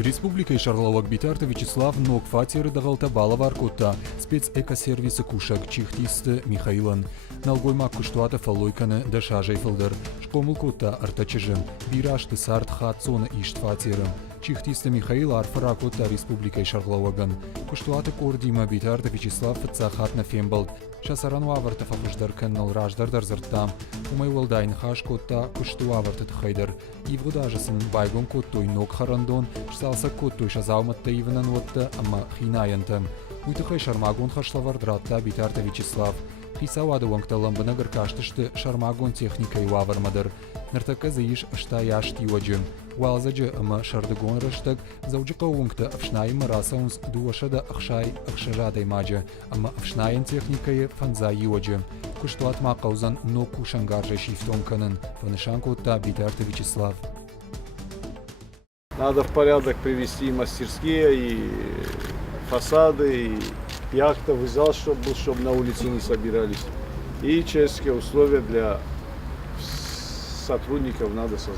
Республика Шарловак Битарта Вячеслав Нок Фатир Давалтабалова Аркута, спецэкосервисы Кушак Чихтисты Михаилан, Налгоймак Куштуата Фалойкане Дашажай Фалдер, Шкомулкута Артачежем, Бирашты Сарт Хатсона Ишт Фатиром, Чихтисты Михаил Арфаракута Республика Шарловаган, Куштуата Курдима Битарта Вячеслав Фацахат на Фембалд, Шасарануаварта Фафуждар Каннал Раждардар Зартам, Умайвалдайн Хашкота Куштуаварта Тхайдар, Ивгудажасын Байгон Коттой Нок Харандон, Шсалса Коттой Шазауматта Иванан Вотта, Ама Хинаянтам, Уйтахай Шармагон Хашлавардратта Битарта Вячеслав, Хисауада Вангталамбана Гаркаштышты Шармагон Техника и Вавармадар, Нартака Заиш Штаяшт Юаджим, Уалзаджи Ама Шардагон Раштаг, Зауджика Вангта Авшнай Марасаунс Дуашада Ахшай Ахшажадай Маджа, Ама Авшнаен Техникае Фанза Юаджим, Куштуат Макаузан Ноку Шангаржа Шифтон Канан, Фанышанкута Битарта Вячеслав. Надо в порядок привести и мастерские, и фасады, и яхтовый зал, чтобы на улице не собирались. И человеческие условия для сотрудников надо создать.